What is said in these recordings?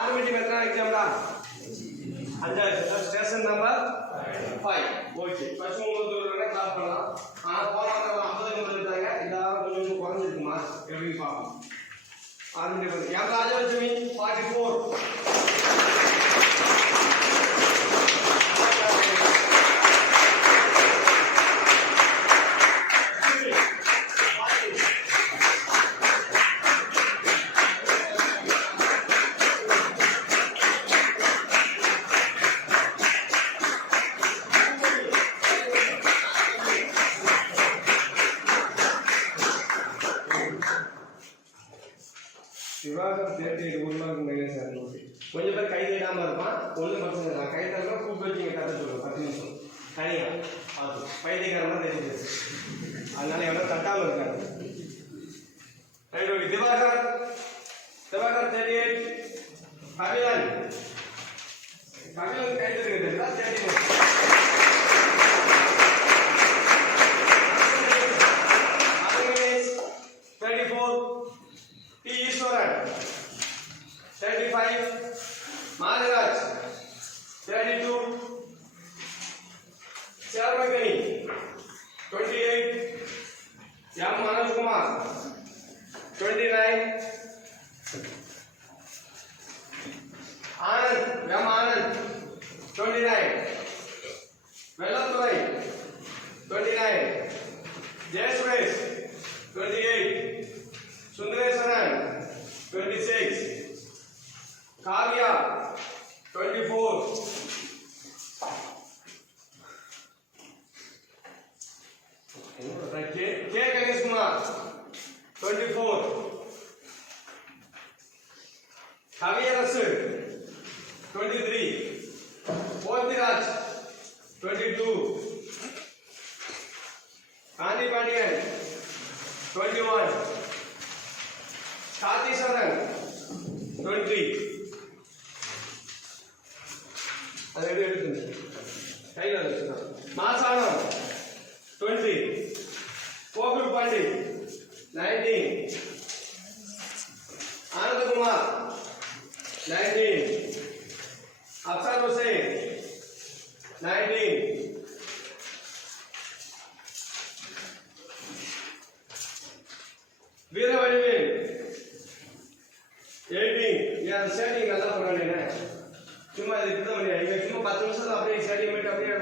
ஆர்மிட்டி மெத்தனா எக்ஸாம்டா அஞ்சாவது station number 5. Okay first மூணு தூரம்னா class பண்ணலாம். ஆனா போறாங்க 50 நிமிஷம் இருக்காங்க. எல்லாரும் கொஞ்சம் குறைஞ்சிருக்குமா எப்படி பார்ப்போம். ஆர்மிட்டி மெத்தனா யா ராஜலட்சுமி 44. விவாகம் தேர்ட்டி உருவாக்கும் கொஞ்சம் பேர் கை தேடாமல் இருப்பான். ஒன்றும் பிரச்சனை இல்லை. கை தேடலாம் கூப்பிட்டு வச்சு இங்கே கற்று சொல்லுவோம் 10 நிமிஷம் தனியாக அது பைத்தியக்காரமாக தெரிஞ்சது. அதனால எவ்வளோ தட்டாமல் இருக்காங்க. திவாகர் திவாகர் 38. கபிலன் கபிலன் கை தெரியுது 34. P. Iswaran 35. Maharaj 32. Charmagani 28. M. Manoj Kumar 29. Anand M. Anand 29. Velathurai 29. Jayaswesh 28. Sundaresanan 26. Kavya 24. K. Ganesh Kumar 24. Kaviyarasu 23. Pothiraj 22. Gandhi Pandian 21. Satiswaran 20. அது எப்படி எடுத்துங்க கையில் வச்சுக்கோ. மாசானம் 20. கோகுல் பாண்டி 19. ஆனந்தகுமார் 19. அப்சார் ஹுசைன் 19. வீரவடிவேல் 18. ஏன் ஸ்டேடிங் நல்லா பண்ணானே சும்மா இதுக்கு தான் இங்கே சும்மா 10 நிமிஷம் அப்படியே ஸ்டேடிங் போயிட்டு அப்படியே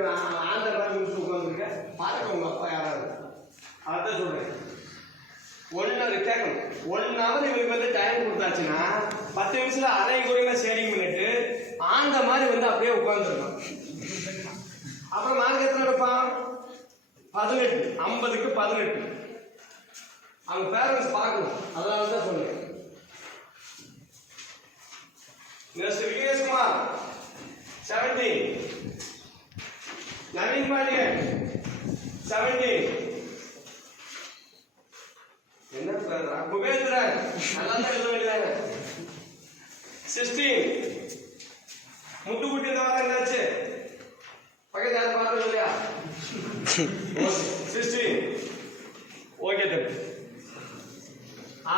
ஆந்திர மாதிரி முடிச்சு உட்காந்துருக்கேன். பார்க்க உங்க அப்பா யாராவது அதான் சொல்றேன். 1 hour கேட்கணும். 1 hour இவங்களுக்கு வந்து டைம் கொடுத்தாச்சுன்னா 10 நிமிஷத்துல அரை குறைமா ஸ்டேடிங் பண்ணிட்டு ஆந்த மாதிரி வந்து அப்படியே உட்காந்துருக்கோம். அப்புறம் மார்க் எத்தனை எடுப்பான் 18. 50க்கு 18. அவங்க பேரண்ட்ஸ் பார்க்கணும். அதனால தான் சொல்லுங்க. நெக்ஸ்ட் விக்னேஷ்குமார் 17. நவீன் பாண்டியன் 17. என்ன பேரா குபேந்திரன் நல்லா தான் எழுத வேண்டியதாங்க 16. முட்டுக்குட்டி இந்த வாரம் என்னாச்சு பக்கத்து யாரும் பார்த்தது இல்லையா 16. ஓகே தம்பி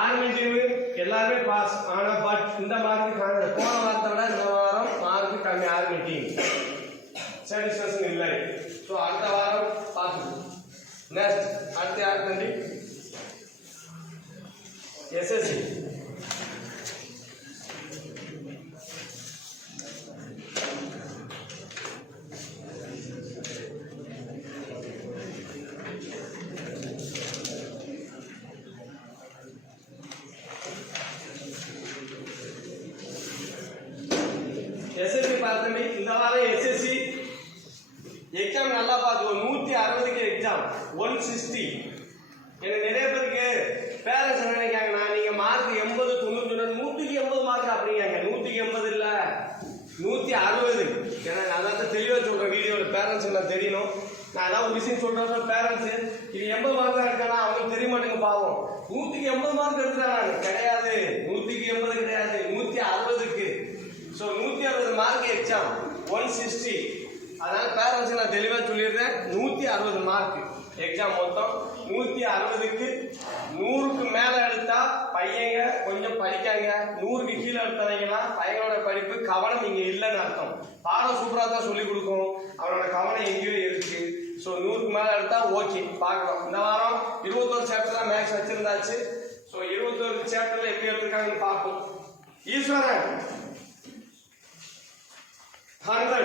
ஆர்மி டீம் எல்லாருமே பாஸ். ஆனா பட் இந்த மார்க் போன வாரத்தை விட இந்த வாரம் மார்க் கம்மி ஆர்மி டீம் சாட்டிஸ்ஃபேக்ஷன் இல்லை. ஸோ அடுத்த வாரம் பார்க்கணும். நெக்ஸ்ட் அடுத்த யார் தம்பி எஸ்எஸ்சி எஸ்எஸ்சி பார்த்தமே இந்த வாரம் எஸ்எஸ்சி எக்ஸாம் நல்லா பார்த்துக்கோ. 160க்கு எக்ஸாம் 160. எனக்கு நிறைய பேருக்கு பேரண்ட்ஸ் என்ன நினைக்காங்கன்னா நீங்க மார்க் 80 90 180 மார்க் அப்படிங்காங்க. 180 இல்ல 160. ஏன்னா நான் தான் தெளிவா சொல்றேன் வீடியோவில் பேரண்ட்ஸ் எல்லாம் தெரியணும். நான் ஏதாவது ஒரு விஷயம் சொல்றேன் பேரண்ட்ஸ் இது 80 மார்க் தான் இருக்கானா அவங்களுக்கு தெரிய மாட்டேங்க பாவம். 180 மார்க் எடுக்கிறாங்க கிடையாது. 180 கிடையாது 160க்கு. So 160 mark exam 160. அதனால பேரண்ட்ஸ் நான் தெளிவாக சொல்லிடுறேன் 160 மார்க் எக்ஸாம் மொத்தம் 160க்கு 100க்கு மேலே எடுத்தா பையங்க கொஞ்சம் படிக்காங்க. 100க்கு கீழே எடுத்தாங்கன்னா பையனோட படிப்பு கவனம் இங்க இல்லைன்னு அர்த்தம். பாடம் சூப்பரா தான் சொல்லி கொடுக்கும், அவனோட கவனம் எங்கேயோ இருக்கு. ஸோ 100க்கு மேல எடுத்தா ஓகே பார்க்கலாம். இந்த வாரம் 21 சாப்டர் தான் மேக்ஸ் வச்சிருந்தாச்சு. ஸோ 21 சாப்டர்ல எப்படி எடுத்திருக்காங்கன்னு பார்ப்போம். ஈஸ்வரன் 100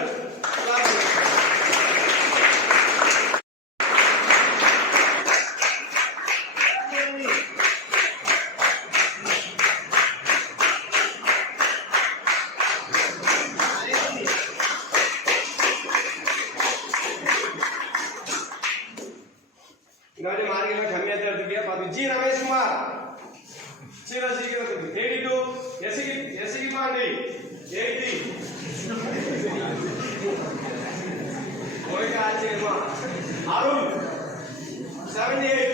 இங்காடி மார்க்கெட்ல கம்மியா தான் எடுத்துக்கியா பாத்து. ஜி ரமேஷ் குமார் 82 எஸ்கி பாண்டி 80 ஓய்கா ஆச்சரியமா Arun 78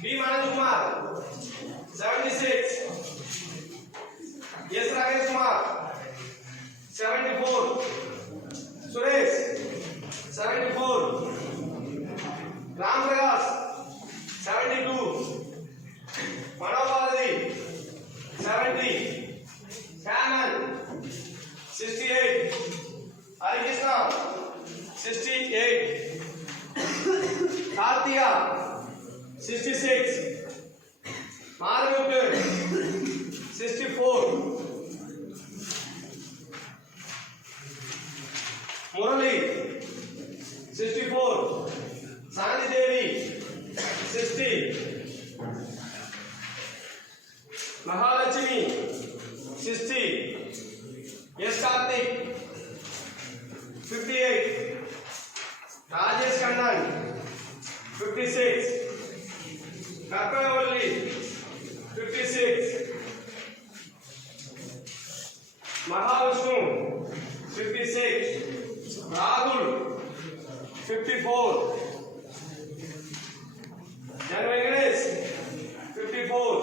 B Manojkumar 76 S Rakesh Kumar 74 Suresh 74 Ram Prakash 72 मनोभारती 70 caiman 68 Harikrishna 68 कार्तिया 66 Maruti 64 मुरली 64 सानी देवी 60 Mahalakshmi 60 yes Kartik 58 Rajesh Kannan 56 कपवल्ली 56 Mahavishnu 56 Rahul 54 Jan Venkatesh 54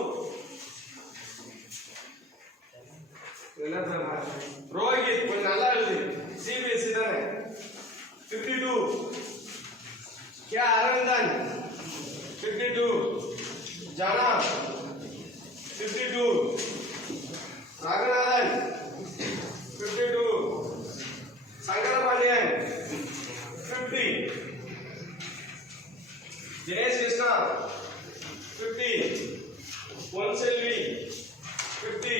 Rohit கொஞ்சம் நல்லா எழுது सीबीएसई தானே 52 क्या अरविंदन 52 जाना 52 राघनाथन 52 शंकर पांड्यन 50 दिनेश कृष्णा 50 पोनसेल्वी 50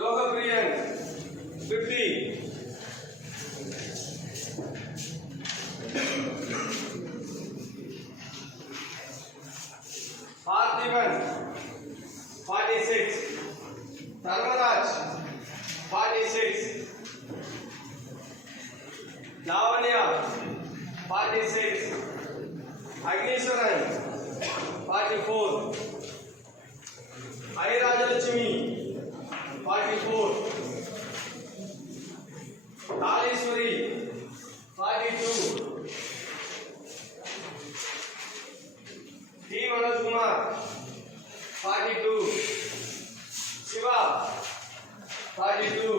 लोकप्रियन 50 पार्थिवन 46 धर्मराज 46 लावण्या 46 अग्निश्वरन 44 आई राजलक्ष्मी 44 कालेश्वरी 42 टी मनोज कुमार 42 शिवा 42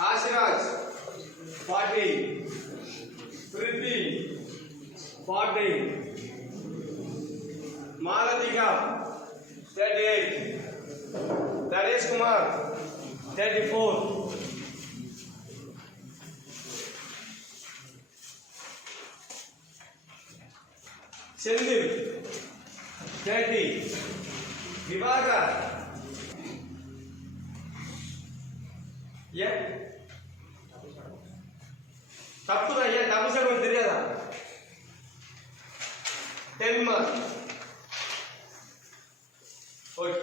काशीराज 40 प्रीति 40 मालतिका 38 नरेश कुमार 34 सेंदिल 30 विभागा ये तप्पु தான் ஏன் தப்பு சொல்றது தெரியாதா 10 மார்க் ஓகே